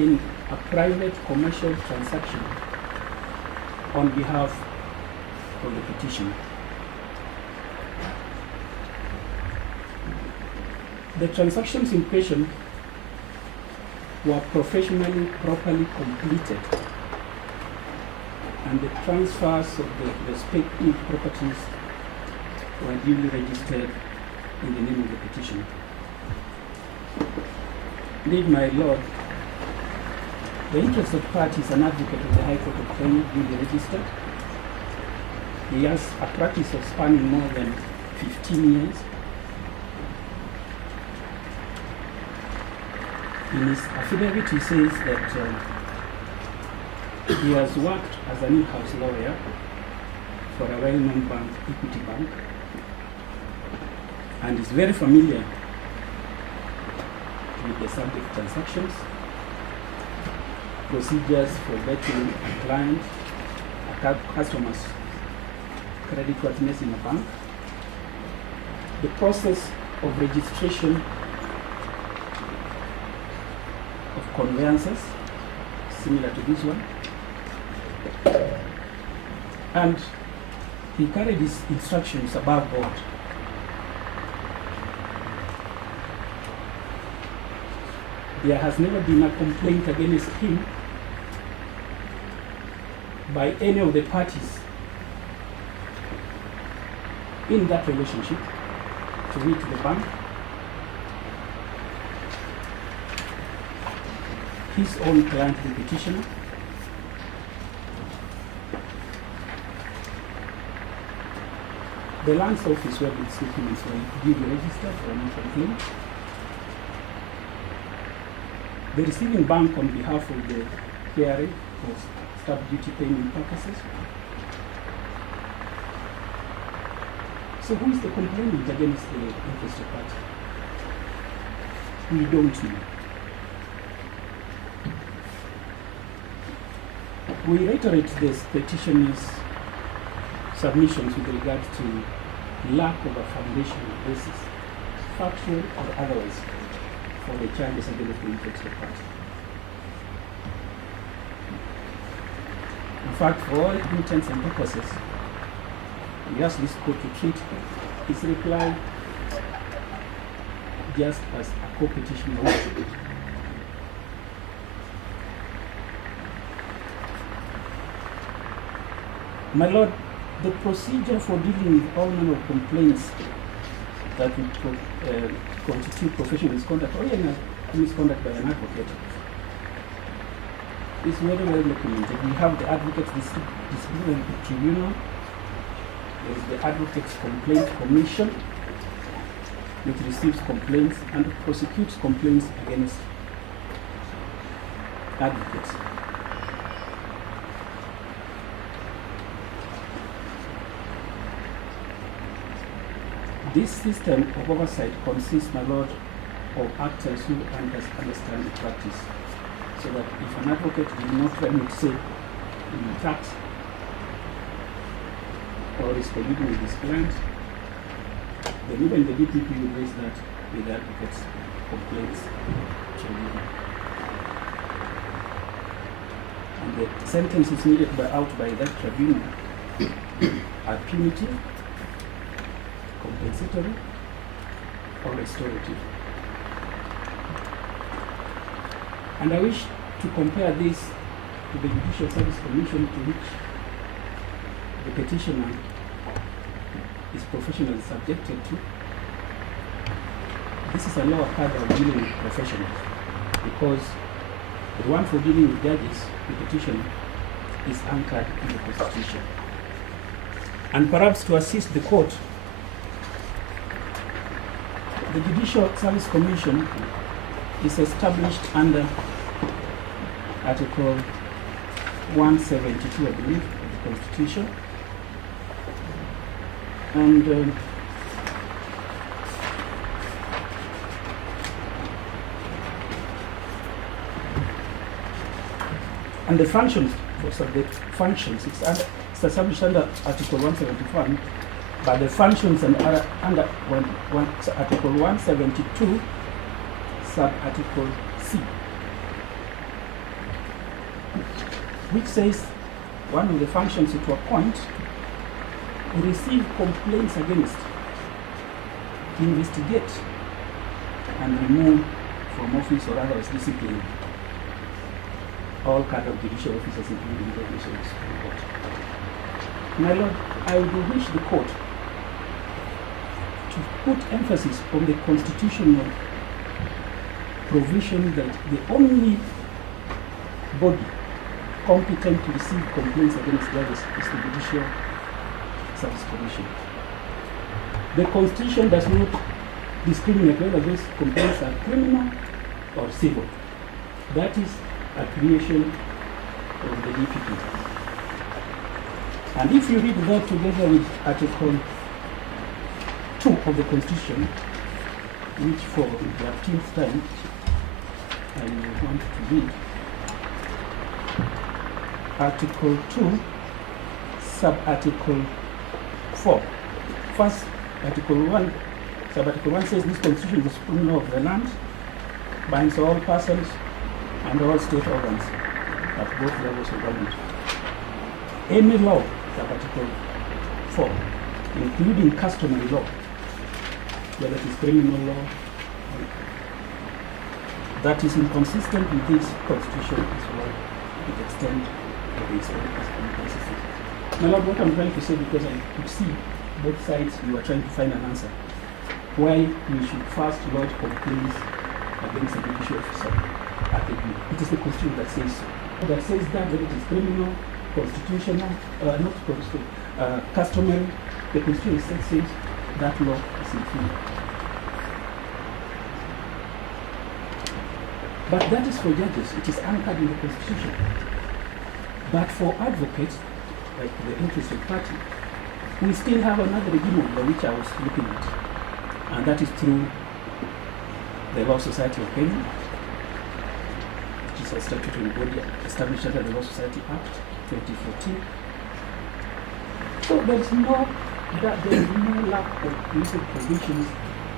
in a private commercial transaction on behalf of the petitioner. The transactions in question were professionally, properly completed, and the transfers of the respective properties were duly registered in the name of the petitioner. Indeed, my Lord, the interested party is an advocate of the High Court of Kenya, duly registered. He has a practice of spanning more than 15 years. In his affidavit, he says that he has worked as an in-house lawyer for a well-known bank, Equity Bank, and is very familiar with the subject transactions, procedures for vetting a client, a customer's creditworthiness in a bank, the process of registration of conveyances, similar to this one, and he carried his instructions above board. There has never been a complaint against him by any of the parties in that relationship, to me, to the bank, his own client, the petitioner, the lands office where these documents were duly registered for no complaint, the receiving bank on behalf of the KRA for stamp duty payment purposes. So who is the complainant against the interested party? We don't know. We reiterate this petitioner's submissions with regard to lack of a foundational basis, factual or otherwise, for the charges against the interested party. In fact, for all intents and purposes, we ask this court to treat his reply just as a co-petitioner would. My Lord, the procedure for dealing with all manner of complaints that would constitute professional misconduct or any misconduct by an advocate is very well documented. We have the Advocates Disciplinary Tribunal, there is the Advocates Complaint Commission, which receives complaints and prosecutes complaints against advocates. This system of oversight consists, my Lord, of actors who understand the practice, so that if an advocate is not trying to say in fact or is forbidden with his client, then even the DPP will raise that with the advocate's complaints tribunal. And the sentences meted out by that tribunal are punitive, compensatory, or restorative. And I wish to compare this to the Judicial Service Commission, to which the petitioner is professionally subjected to. This is a lower cadre of dealing with professionals, because the one for dealing with judges, the petitioner, is anchored in the Constitution. And perhaps to assist the court, the Judicial Service Commission is established under Article 172, I believe, of the Constitution. And the functions, it's established under Article 171, but the functions and under Article 172, sub-article C. which says one of the functions to appoint, receive complaints against, investigate, and remove from office or otherwise discipline all kind of judicial officers, including the judicial court. My Lord, I would wish the court to put emphasis on the constitutional provision that the only body competent to receive complaints against judges is the Judicial Service Commission. The Constitution does not discriminate whether those complaints are criminal or civil. That is a creation of the DPP. And if you read that together with Article 2 of the Constitution, which for the 18th time I want to read, Article 2, Sub-Article 4. First, Article 1, Sub-Article 1 says this Constitution is the supreme law of the land, binds all persons and all state organs at both levels of government. Any law, Sub-Article 4, including customary law, whether it is criminal law, that is inconsistent with this Constitution is why it extends to the extent is inconsistent. My Lord, what I'm trying to say, because I could see both sides, you are trying to find an answer, why we should first lodge complaints against a judicial officer at the group. It is the Constitution that says so. That says that whether it is criminal, constitutional, not constitutional, customary, the Constitution says that law is inferior. But that is for judges, it is anchored in the Constitution. But for advocates, like the Interested Party, we still have another regime of law which I was looking at, and that is through the Law Society of Kenya, which is a statutory body established under the Law Society Act 2014. So there is no lack of legal provisions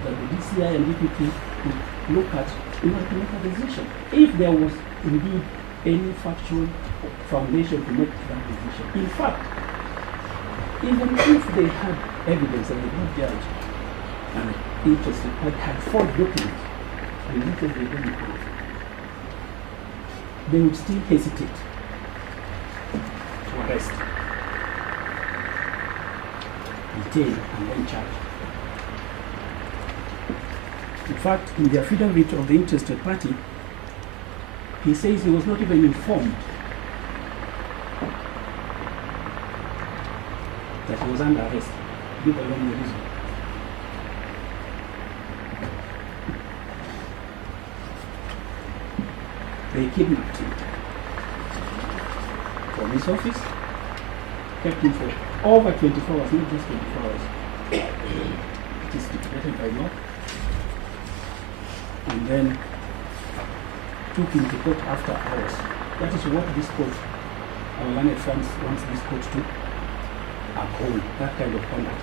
that the DCI and DPP would look at in order to make a decision, if there was indeed any factual foundation to make that decision. In fact, even if they had evidence and the good judge and Interested Party had false documents and details they didn't prove, they would still hesitate to arrest, detain, and then charge. In fact, in the affidavit of the Interested Party, he says he was not even informed that he was under arrest, give alone the reason. They kidnapped him from his office, kept him for over 24 hours, not just 24 hours. It is stipulated by law. And then took him to court after hours. That is what this court, our learned friends, wants this court to uphold, that kind of conduct.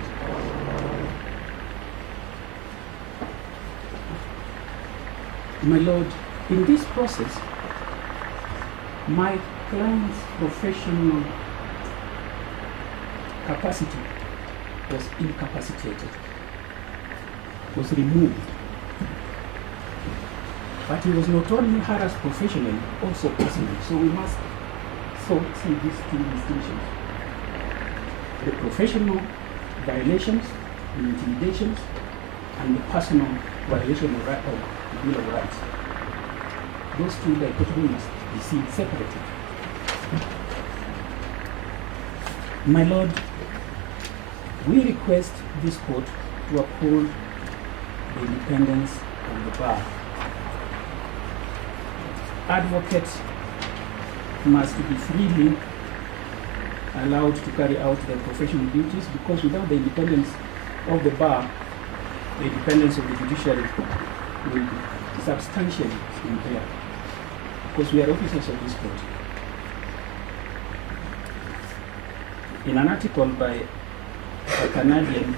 My Lord, in this process, my client's professional capacity was incapacitated, was removed. But he was not only harassed professionally, also personally. So we must see these two distinctions. The professional violations, the intimidations, and the personal violation of the Bill of Rights. Those two dichotomies must be seen separately. My Lord, we request this court to uphold the independence of the bar. Advocates must be freely allowed to carry out their professional duties, because without the independence of the bar, the independence of the judiciary will be substantially impaired, because we are officers of this court. In an article by a Canadian,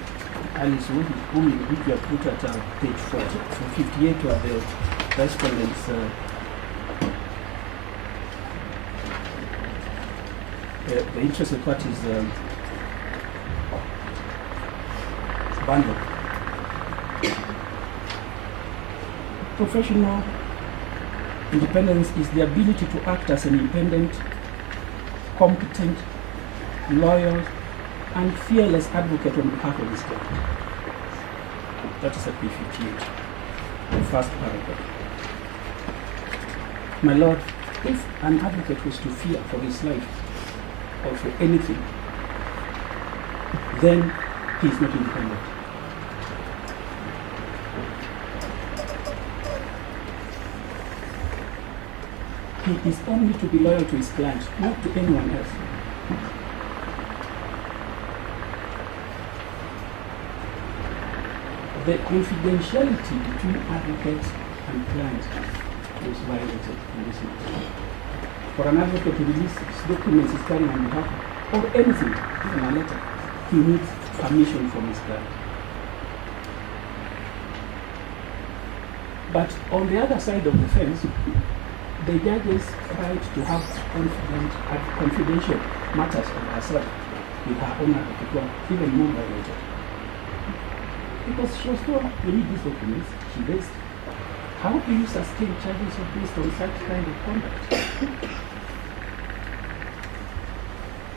Alice Wood, which we have put at page 58 of the respondent's the interested parties bundle. Professional independence is the ability to act as an independent, competent, loyal, and fearless advocate on behalf of his client. That is at P58, the first paragraph. My Lord, if an advocate was to fear for his life or for anything, then he is not independent. He is only to be loyal to his client, not to anyone else. The confidentiality between advocates and clients is violated in this matter. For an advocate to release documents he's carrying on behalf of, or anything, even a letter, he needs permission from his client. But on the other side of the fence, the judge's right to have confidential matters of herself with her own advocate were even more violated. Because she was told, you need these documents, she raised. How do you sustain charges of based on such kind of conduct?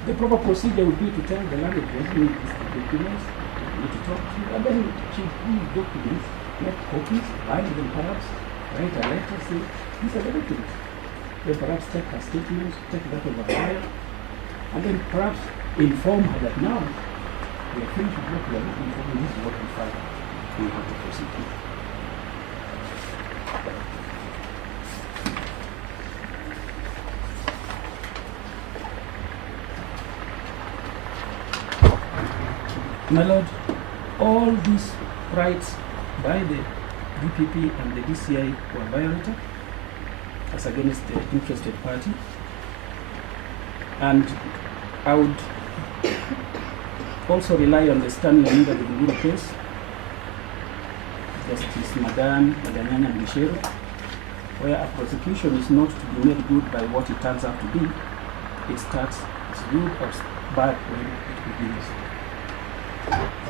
The proper procedure would be to tell the landlord, you need these documents, you need to talk to you, and then she gives documents, make copies, bind them perhaps, write a letter, say, these are the documents. Then perhaps take her statements, take that of a lawyer, and then perhaps inform her that now we are finished with what we are looking for, and this is what we find. We have to proceed with. My Lord, all these rights by the DPP and the DCI were violated as against the interested party, and I would also rely on the Stanley Muluvi case, Justice Madame Madanyanya Mishero, where a prosecution is not to be made good by what it turns out to be. It starts as good or bad when it begins.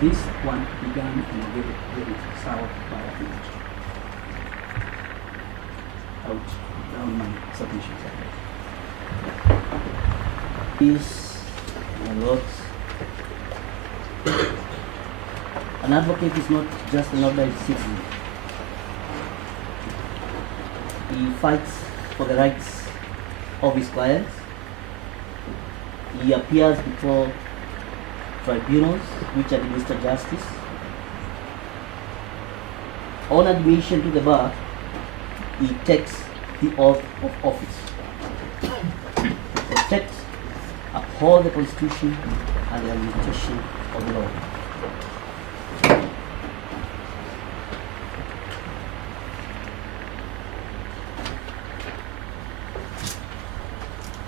This one began in a very, very sour paragraph. Out down my submissions. Is, my lords, an advocate is not just an ordinary citizen. He fights for the rights of his clients. He appears before tribunals which administer justice. On admission to the bar, he takes the oath of office to protect, uphold the Constitution and the administration of the law.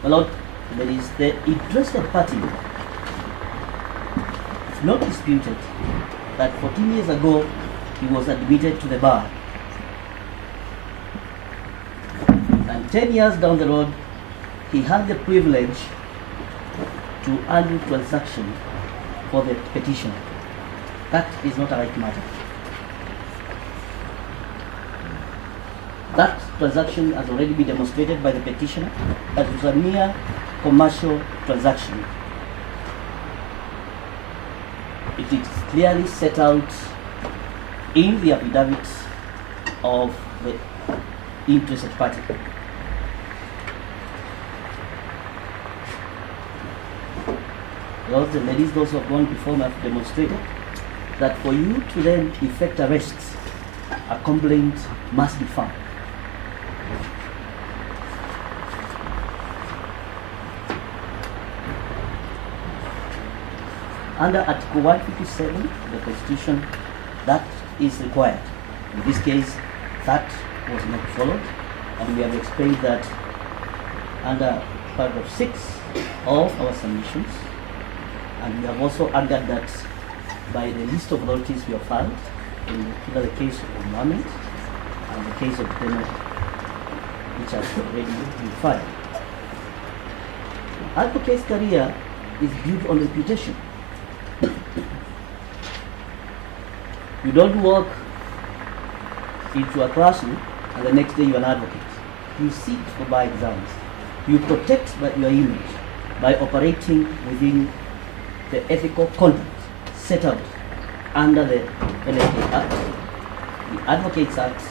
My Lord, there is the interested party. It's not disputed that 14 years ago he was admitted to the bar. And 10 years down the road, he had the privilege to undo transaction for the petitioner. That is not a right matter. That transaction has already been demonstrated by the petitioner that it was a mere commercial transaction. It is clearly set out in the affidavit of the interested party. Lords and ladies, those who have gone before me have demonstrated that for you to then effect arrests, a complaint must be filed. Under Article 157 of the Constitution, that is required. In this case, that was not followed, and we have explained that under paragraph 6 of our submissions, and we have also argued that by the list of authorities we have filed, in either the case of environment and the case of demo, which has already been filed. advocate's career is built on reputation. You don't walk into a classroom and the next day you're an advocate. You sit for bar exams. You protect your image by operating within the ethical conduct set out under the LSA Act, the Advocates Act,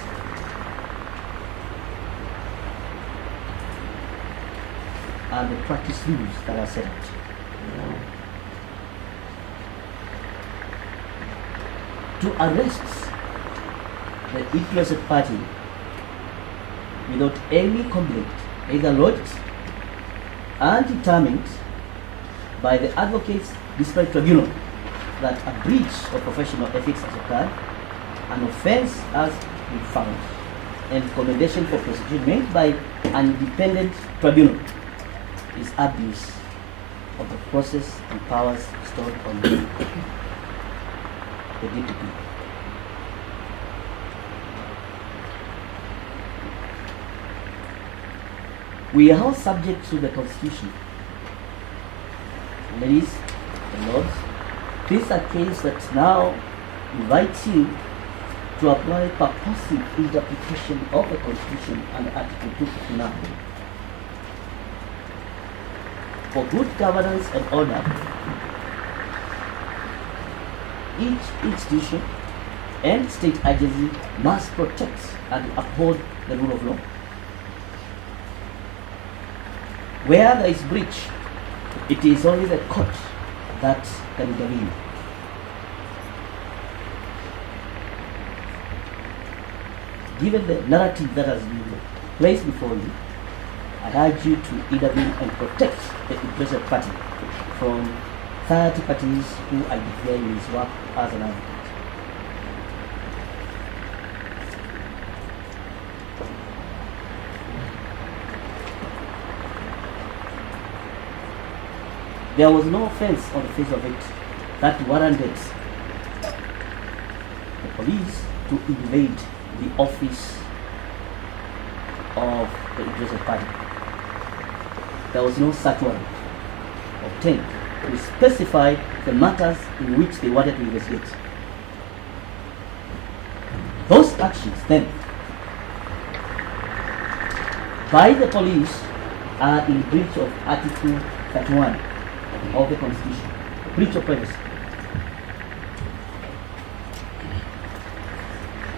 and the practice rules that are set out. To arrest the interested party without any complaint, either lodged and determined by the advocate's district tribunal that a breach of professional ethics has occurred, an offense has been found, and recommendation for prosecution made by an independent tribunal is abuse of the process and powers stored on the DPP. We are all subject to the Constitution. Ladies and lords, this is a case that now invites you to apply purposive interpretation of the Constitution and Article 259. For good governance and order, each institution and state agency must protect and uphold the rule of law. Where there is breach, it is only the court that can intervene. Given the narrative that has been placed before you, I urge you to intervene and protect the interested party from third parties who are declaring his work as an advocate. There was no offense on the face of it that warranted the police to invade the office of the interested party. There was no search warrant obtained to specify the matters in which they wanted to investigate. Those actions then by the police are in breach of Article 31 of the Constitution, breach of privacy.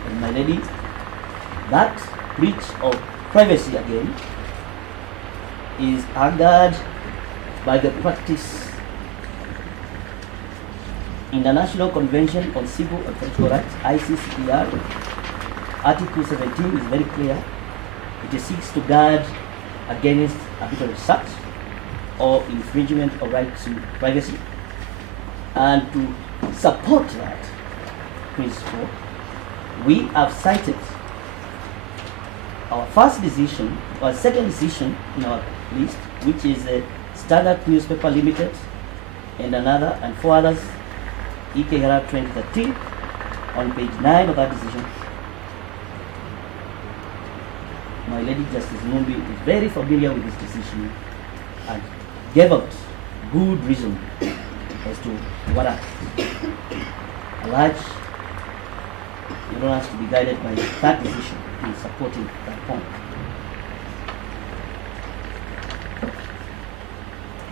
And my lady, that breach of privacy again is angered by the practice International Convention on Civil and Political Rights, ICCPR. Article 17 is very clear. It seeks to guard against arbitrary search or infringement of rights to privacy, and to support that principle, we have cited our first decision, our second decision in our list, which is Standard Newspaper Limited, and another, and four others, EK Herald 2013, on page 9 of that decision. My lady Justice Muluvi is very familiar with this decision and gave out good reason as to what I urge you don't have to be guided by that decision in supporting that point.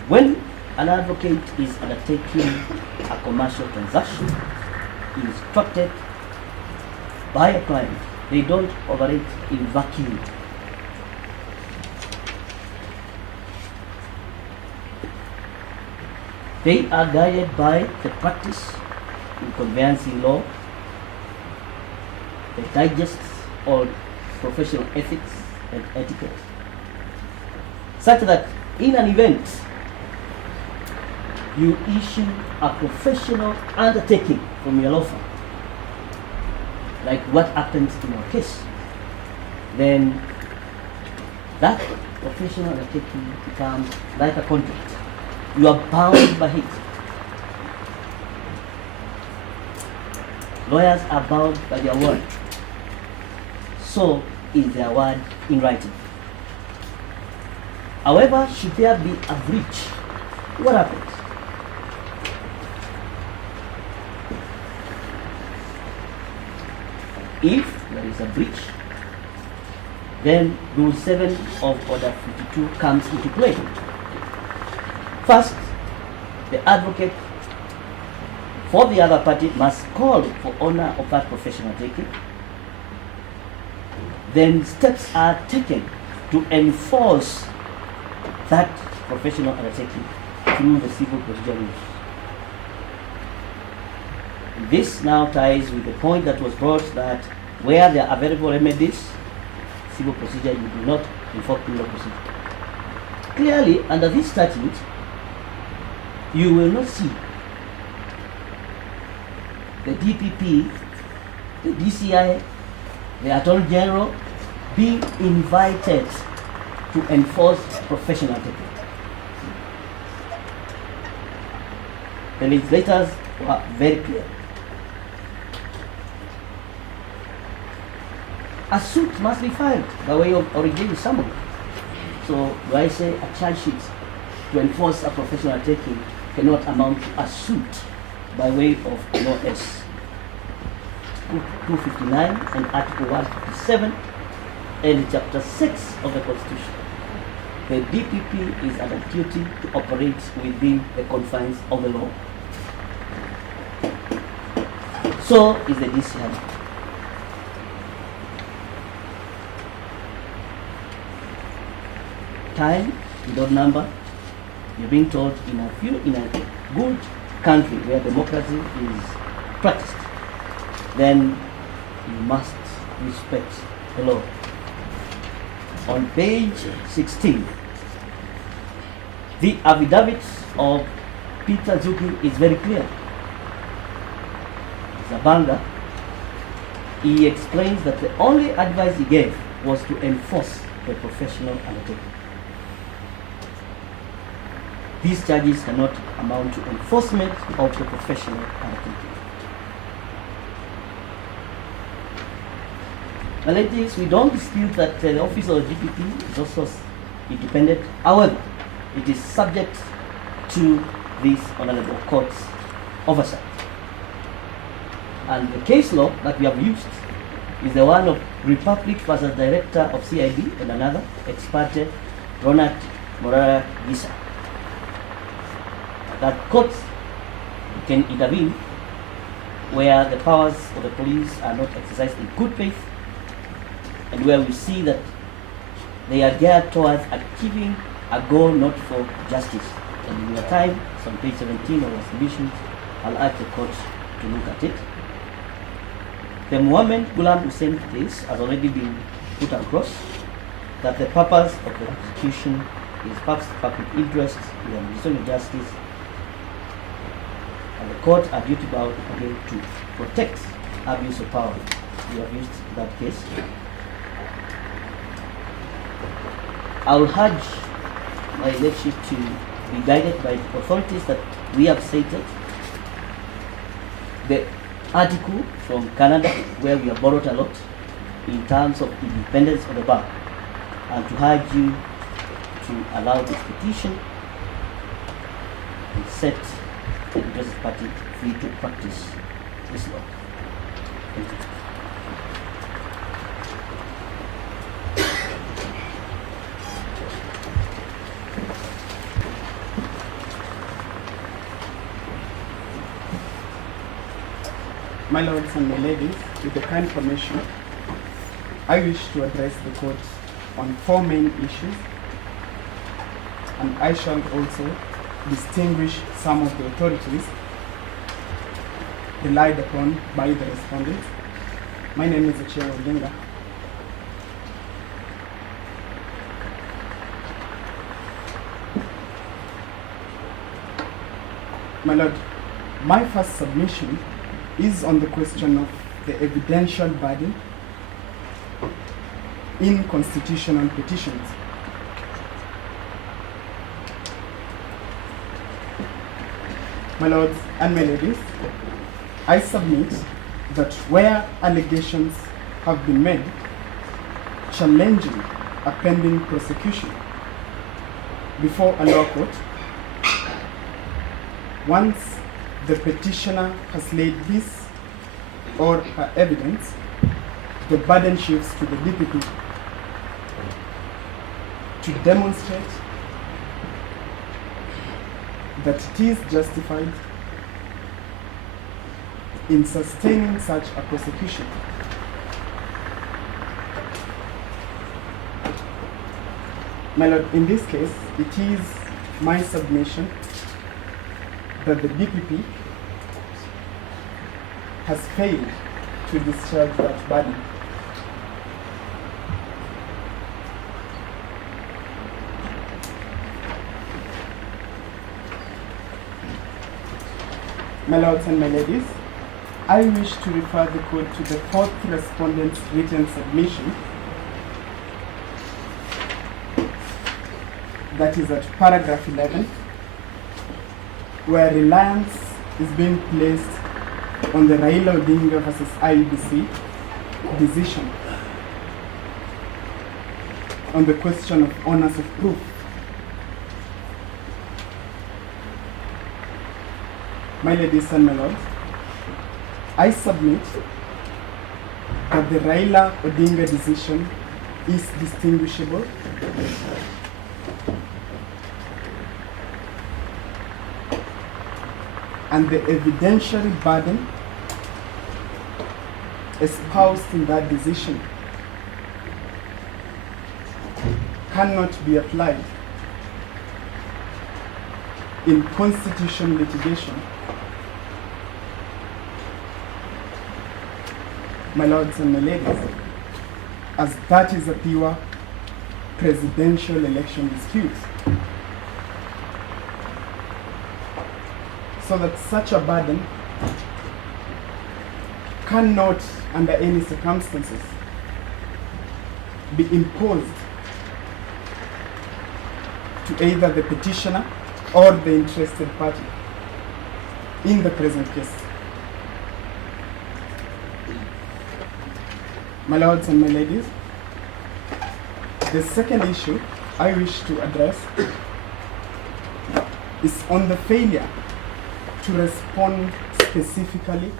When an advocate is undertaking a commercial transaction instructed by a client, they don't operate in vacuum. They are guided by the practice in conveyancing law, the digest on professional ethics and etiquette, such that in an event you issue a professional undertaking from your law firm, like what happened in our case, then that professional undertaking becomes like a contract. You are bound by it. Lawyers are bound by their word. So is their word in writing. However, should there be a breach, what happens? If there is a breach, then Rule 7 of Order 52 comes into play. First, the advocate for the other party must call for honor of that professional taking. Then steps are taken to enforce that professional undertaking through the civil procedure rules. This now ties with the point that was brought that where there are available remedies, civil procedure, you do not invoke criminal procedure. Clearly, under this statute, you will not see the DPP, the DCI, the Attorney General being invited to enforce professional taking. The legislators were very clear. A suit must be filed by way of originating summons. So, do I say a charge sheet to enforce a professional taking cannot amount to a suit by way of OS 259 and Article 157 and Chapter 6 of the Constitution. The DPP is under duty to operate within the confines of the law. So is the DCI. Time without number. You're being told in a good country where democracy is practiced, then you must respect the law. On page 16, the affidavit of Peter Zuki is very clear. Zabanga, he explains that the only advice he gave was to enforce the professional undertaking. These charges cannot amount to enforcement of the professional undertaking. Well, ladies, we don't dispute that the office of the DPP is also independent. However, it is subject to this honorable court's oversight. And the case law that we have used is the one of Republic versus Director of CID and another ex parte Ronald Morara Gisa. That courts can intervene where the powers of the police are not exercised in good faith and where we see that they are geared towards achieving a goal not for justice. And in your time, it's on page 17 of our submissions, I'll ask the court to look at it. The Mohammed Ghulam Hussein case has already been put across that the purpose of the prosecution is public interest in the administration of justice, and the court are duty bound again to protect abuse of power. We have used that case. I will urge my leadership to be guided by the authorities that we have stated. The article from Canada, where we have borrowed a lot in terms of independence of the bar, and to urge you to allow this petition and set the Interested Party free to practice this law. Thank you. My lords and my ladies, with the kind permission, I wish to address the court on 4 main issues, and I shall also distinguish some of the authorities relied upon by the respondents. My name is Ochieng Oginga. My lord, my first submission is on the question of the evidential burden in constitutional petitions. My lords and my ladies, I submit that where allegations have been made challenging a pending prosecution, before a law court, once the petitioner has laid his or her evidence, the burden shifts to the DPP to demonstrate that it is justified in sustaining such a prosecution. My Lord, in this case, it is my submission that the DPP has failed to discharge that burden. My Lords and my Ladies, I wish to refer the court to the fourth respondent's written submission, that is at paragraph 11, where reliance is being placed on the Raila Odinga versus IEBC decision on the question of honors of proof. My ladies and my lords, I submit that the Raila Odinga decision is distinguishable and the evidentiary burden espoused in that decision cannot be applied in constitutional litigation. My lords and my ladies, as that is a pure presidential election dispute. So that such a burden cannot, under any circumstances, be imposed to either the petitioner or the interested party in the present case. My lords and my ladies, the second issue I wish to address is on the failure to respond specifically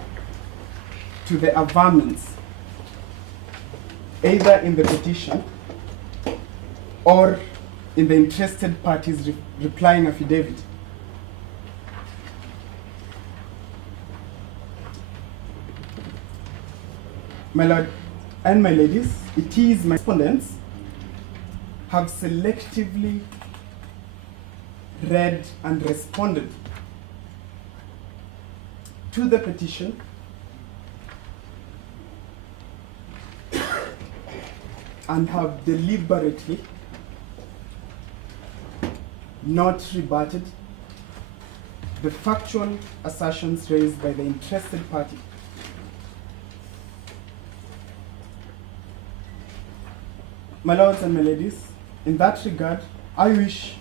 to the averments, either in the petition or in the interested parties' replying affidavit. My lord and my ladies, it is my respondents have selectively read and responded to the petition and have deliberately not rebutted the factual assertions raised by the interested party. My lords and my ladies, in that regard, I wish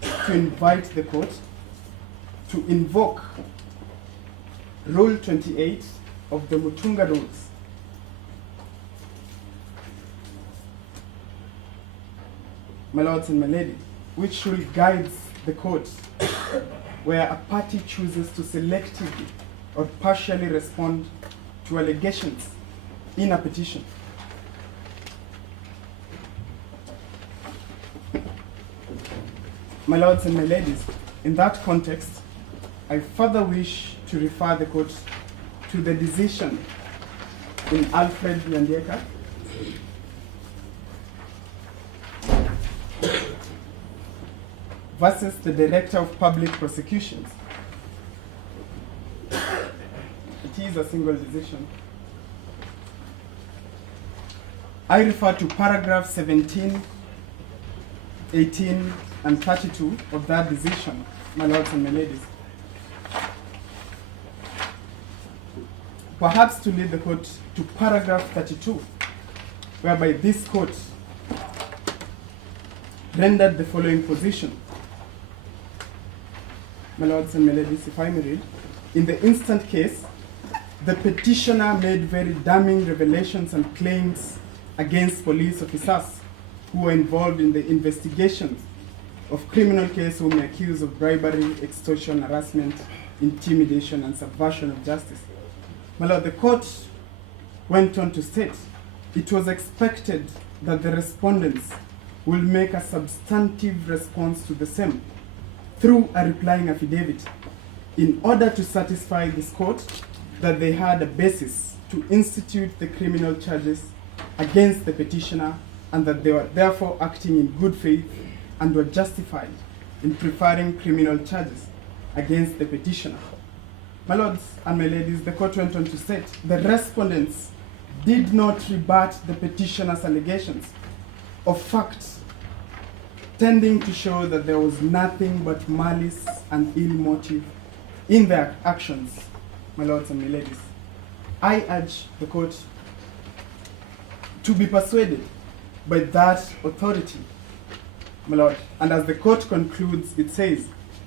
to invite the court to invoke Rule 28 of the Mutunga Rules. My lords and my ladies, which rule guides the court where a party chooses to selectively or partially respond to allegations in a petition. My lords and my ladies, in that context, I further wish to refer the court to the decision in Alfred Nyandeka versus the Director of Public Prosecutions. It is a single decision. I refer to paragraph 17, 18, and 32 of that decision, my lords and my ladies. Perhaps to lead the court to paragraph 32, whereby this court rendered the following position. My lords and my ladies, if I may read, in the instant case, the petitioner made very damning revelations and claims against police officers who were involved in the investigations of criminal case whom accused of bribery, extortion, harassment, intimidation, and subversion of justice. My Lord, the court went on to state it was expected that the respondents will make a substantive response to the same through a replying affidavit in order to satisfy this court that they had a basis to institute the criminal charges against the petitioner and that they were therefore acting in good faith and were justified in preferring criminal charges against the petitioner. My lords and my ladies, the court went on to state the respondents did not rebut the petitioner's allegations of facts tending to show that there was nothing but malice and ill motive in their actions. My lords and my ladies, I urge the court to be persuaded by that authority, my lord. And as the court concludes, it says,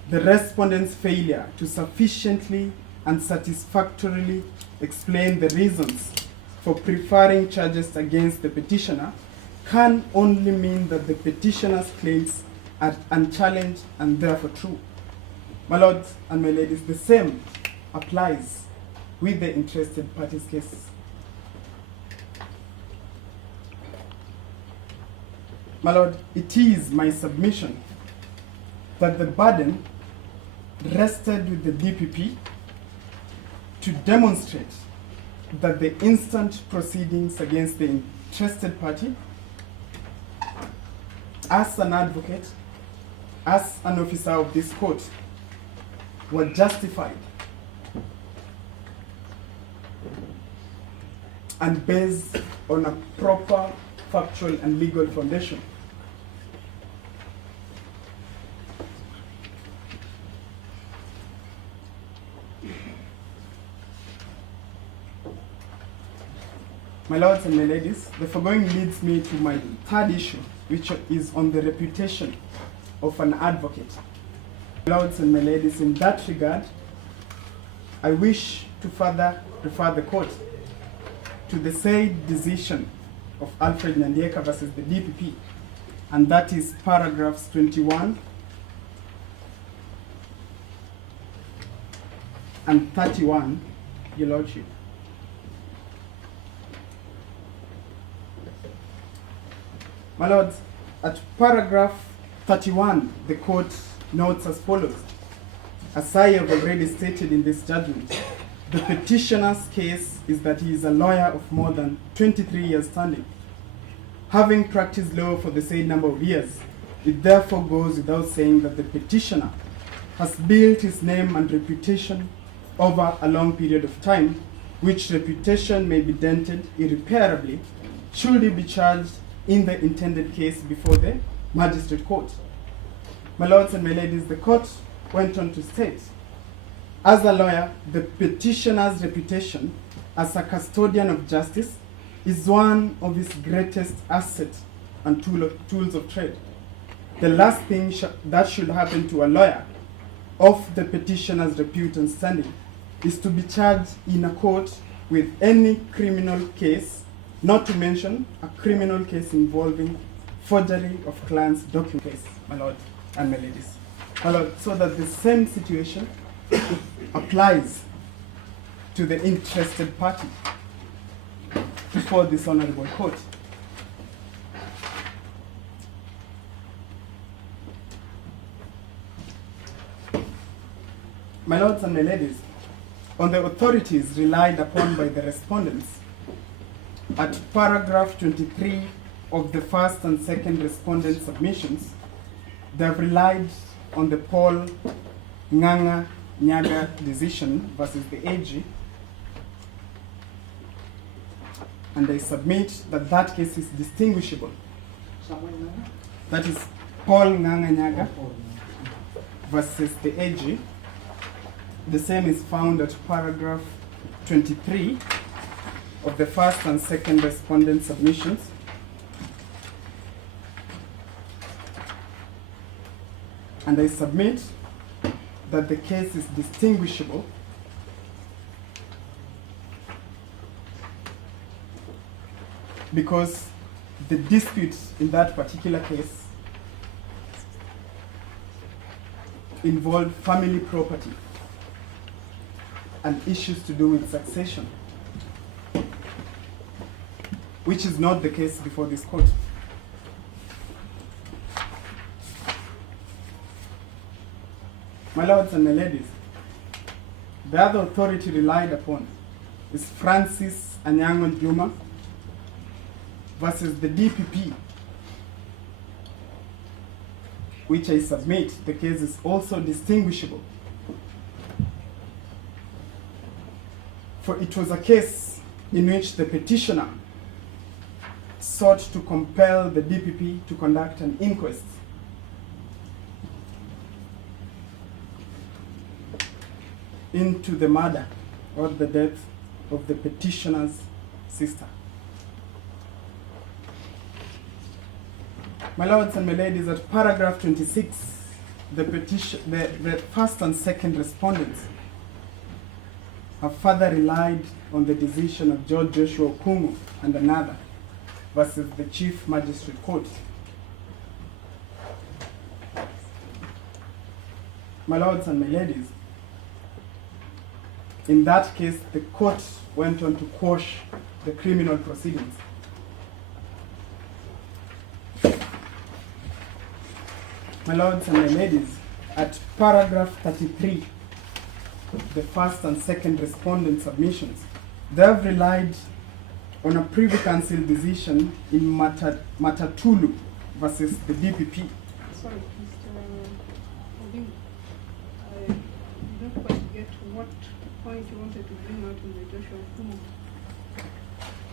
the respondent's failure to sufficiently and satisfactorily explain the reasons for preferring charges against the petitioner can only mean that the petitioner's claims are unchallenged and therefore true. My lords and my ladies, the same applies with the interested parties cases. My lord, it is my submission that the burden rested with the DPP to demonstrate that the instant proceedings against the interested party, as an advocate, as an officer of this court, were justified and based on a proper factual and legal foundation. My lords and my ladies, the foregoing leads me to my third issue, which is on the reputation of an advocate. My lords and my ladies, in that regard, I wish to further refer the court to the said decision of Alfred Nyandieka versus the DPP, and that is paragraphs 21 and 31, Your Lordship. My lords, at paragraph 31, the court notes as follows. As I have already stated in this judgment, the petitioner's case is that he is a lawyer of more than 23 years standing. Having practiced law for the same number of years, it therefore goes without saying that the petitioner has built his name and reputation over a long period of time, which reputation may be dented irreparably should he be charged in the intended case before the magistrate court. My lords and my ladies, the court went on to state, as a lawyer, the petitioner's reputation as a custodian of justice is one of his greatest assets and tools of trade. The last thing that should happen to a lawyer of the petitioner's repute and standing is to be charged in a court with any criminal case, not to mention a criminal case involving forgery of client's documents, my lord and my ladies. My lord, so that the same situation applies to the interested party before this honorable court. My lords and my ladies, on the authorities relied upon by the respondents, at paragraph 23 of the first and second respondent submissions, they have relied on the Paul Nganga Nyaga decision versus the AG, and they submit that that case is distinguishable. That is Paul Nganga Nyaga versus the AG. The same is found at paragraph 23 of the first and second respondent submissions. And I submit that the case is distinguishable because the dispute in that particular case involved family property and issues to do with succession, which is not the case before this court. My lords and my ladies, the other authority relied upon is Francis Anyango Juma versus the DPP, which I submit the case is also distinguishable. For it was a case in which the petitioner sought to compel the DPP to conduct an inquest into the murder or the death of the petitioner's sister. My lords and my ladies, at paragraph 26, the first and second respondents have further relied on the decision of Judge Joshua Okumu and another versus the Chief Magistrate Court. My lords and my ladies, in that case, the court went on to quash the criminal proceedings. My lords and my ladies, at paragraph 33, the first and second respondent submissions, they have relied on a Privy Council decision in Matatulu versus the DPP. Sorry, Mr. Oginga, I don't quite get what point you wanted to bring out in the Joshua Okumu.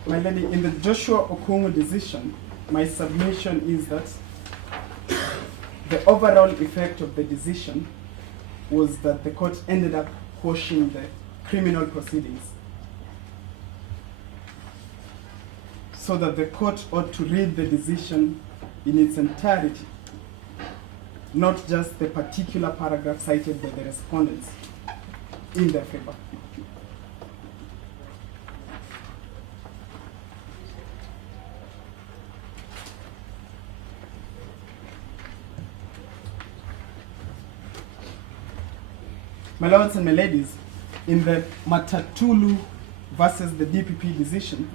My lady, in the Joshua Okumu decision, my submission is that the overall effect of the decision was that the court ended up quashing the criminal proceedings, so that the court ought to read the decision in its entirety, not just the particular paragraph cited by the respondents in their favor. My lords and my ladies, in the Matatulu versus the DPP decision,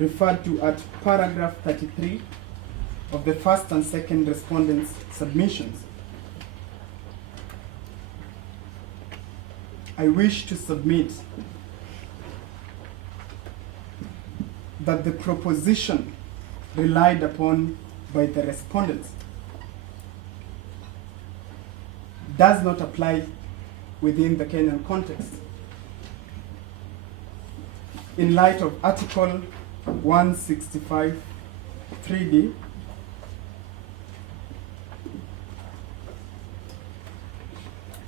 referred to at paragraph 33 of the first and second respondents' submissions, I wish to submit that the proposition relied upon by the respondents does not apply within the Kenyan context. In light of Article 165 3D,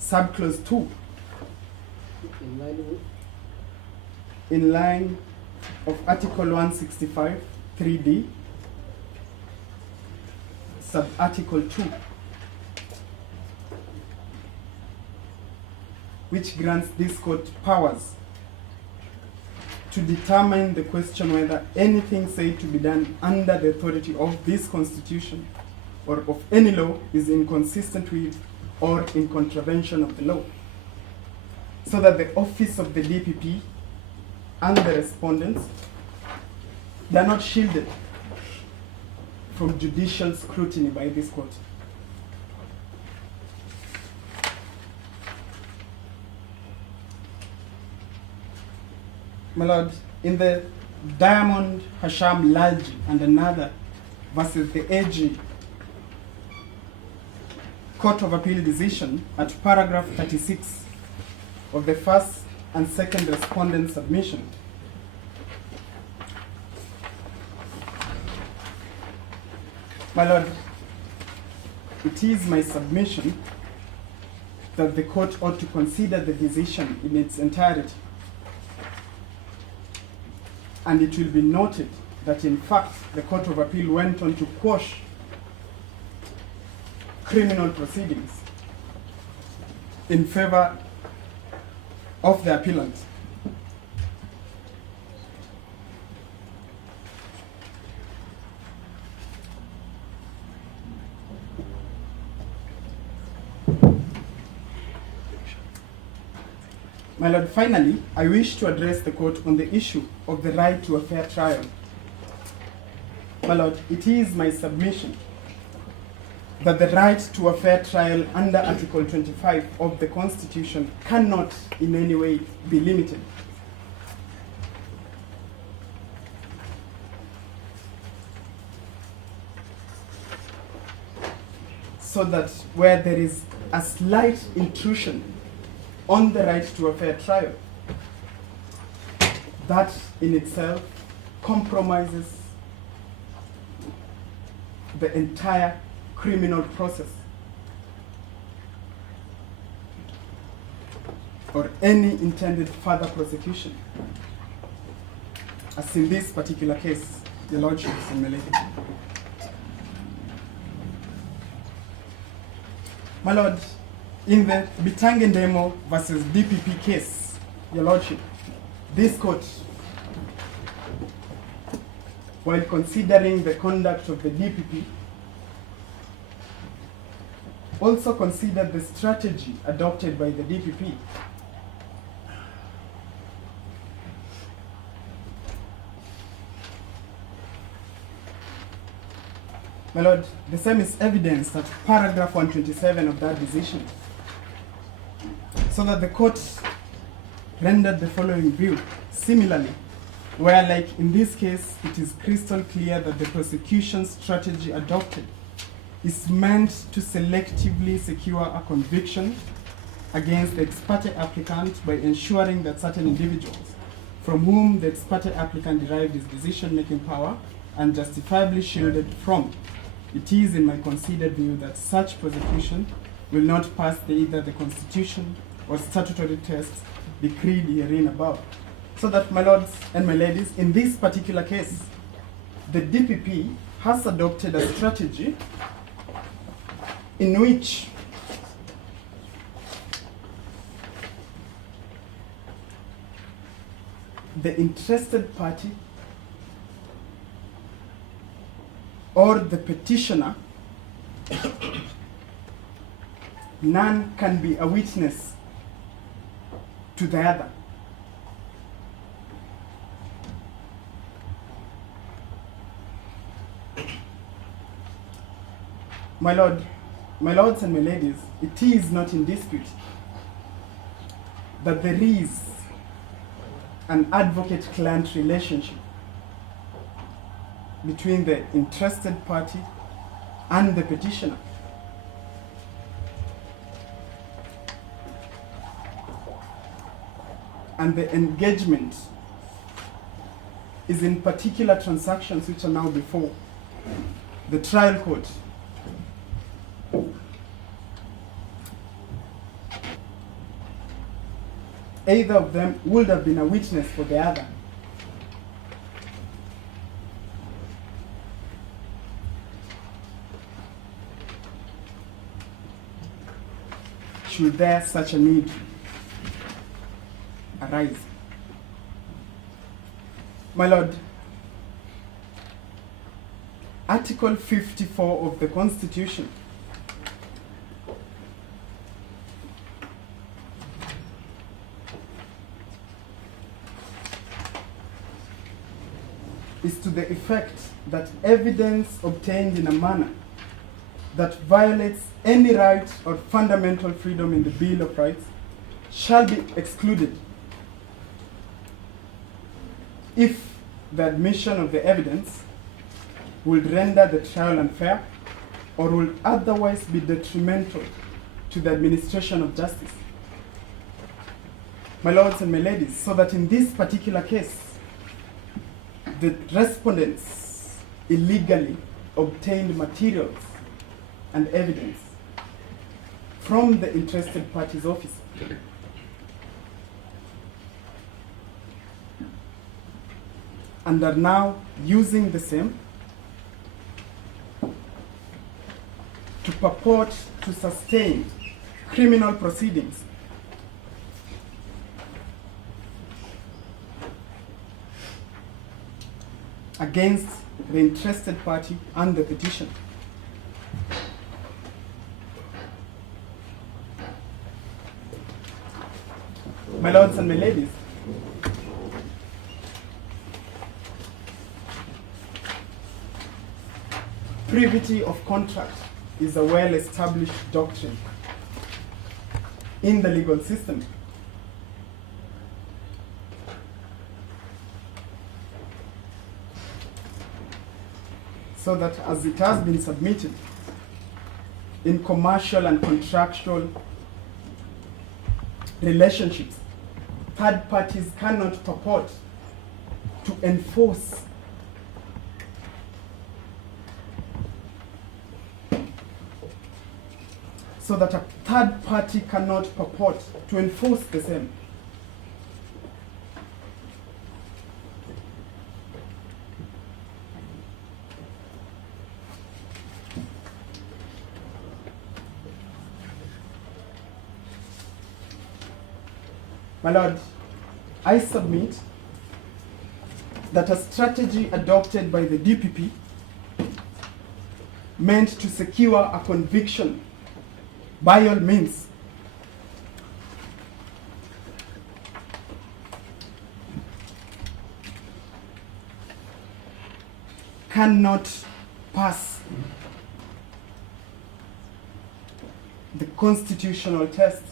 subclause 2, in line of Article 165 3D, sub-article 2, which grants this court powers to determine the question whether anything said to be done under the authority of this constitution or of any law is inconsistent with or in contravention of the law, so that the office of the DPP and the respondents, they are not shielded from judicial scrutiny by this court. My lord, in the Diamond Hasham Lalji and another versus the AG Court of Appeal decision at paragraph 36 of the first and second respondent submission, my lord, it is my submission that the court ought to consider the decision in its entirety. And it will be noted that in fact the Court of Appeal went on to quash criminal proceedings in favor of the appellant. My Lord, finally, I wish to address the court on the issue of the right to a fair trial. My Lord, it is my submission that the right to a fair trial under Article 25 of the Constitution cannot in any way be limited. So that where there is a slight intrusion on the right to a fair trial, that in itself compromises the entire criminal process or any intended further prosecution, as in this particular case, Your Lordships and my lady. My Lord, in the Bitangendemo versus DPP case, Your Lordship, this court, while considering the conduct of the DPP, also considered the strategy adopted by the DPP. My Lord, the same is evidenced at paragraph 127 of that decision, so that the court rendered the following view. Similarly, where like in this case, it is crystal clear that the prosecution strategy adopted is meant to selectively secure a conviction against the ex parte applicant by ensuring that certain individuals from whom the ex parte applicant derived his decision-making power and justifiably shielded from. It is in my considered view that such prosecution will not pass either the Constitution or statutory tests decreed herein above. So that, my lords and my ladies, in this particular case, the DPP has adopted a strategy in which the interested party or the petitioner, none can be a witness to the other. My lords and my ladies, it is not in dispute that there is an advocate-client relationship between the interested party and the petitioner. And the engagement is in particular transactions which are now before the trial court. Either of them would have been a witness for the other. Should there such a need arise. My lord, Article 54 of the Constitution is to the effect that evidence obtained in a manner that violates any right or fundamental freedom in the Bill of Rights shall be excluded if the admission of the evidence will render the trial unfair or will otherwise be detrimental to the administration of justice. My lords and my ladies, so that in this particular case, the respondents illegally obtained materials and evidence from the interested party's office. And are now using the same to purport to sustain criminal proceedings against the interested party and the petition. My lords and my ladies, privity of contract is a well-established doctrine in the legal system. So that as it has been submitted in commercial and contractual relationships, third parties cannot purport to enforce so that a third party cannot purport to enforce the same. My lord, I submit that a strategy adopted by the DPP meant to secure a conviction by all means cannot pass the constitutional test.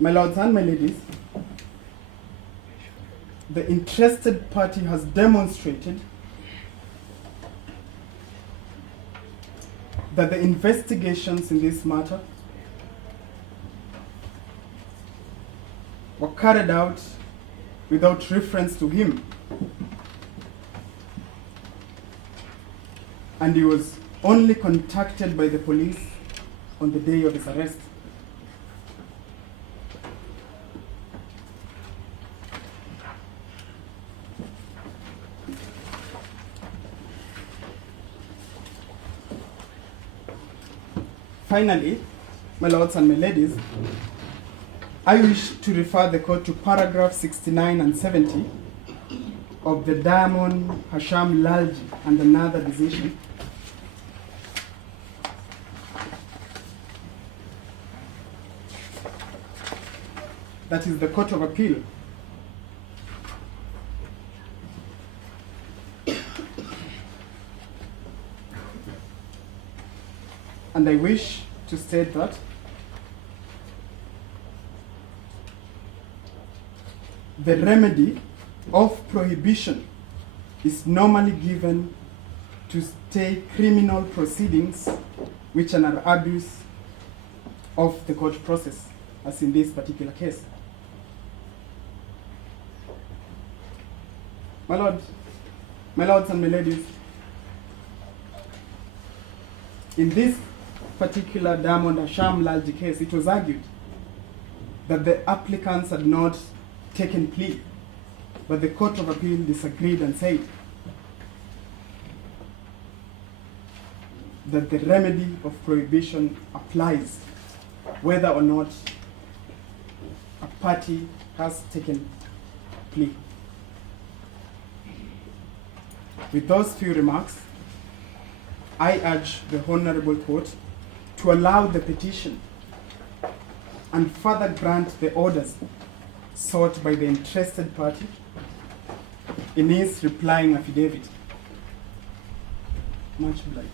My lords and my ladies, the interested party has demonstrated that the investigations in this matter were carried out without reference to him, and he was only contacted by the police on the day of his arrest. Finally, my lords and my ladies, I wish to refer the court to paragraph 69 and 70 of the Diamond Hasham Lalji and another decision. That is the Court of Appeal. And I wish to state that the remedy of prohibition is normally given to stay criminal proceedings which are an abuse of the court process, as in this particular case. My lords and my ladies, in this particular Diamond Hasham Lalji case, it was argued that the applicants had not taken plea, but the Court of Appeal disagreed and said that the remedy of prohibition applies whether or not a party has taken plea. With those few remarks, I urge the Honorable Court to allow the petition and further grant the orders sought by the interested party in his replying affidavit. Much obliged.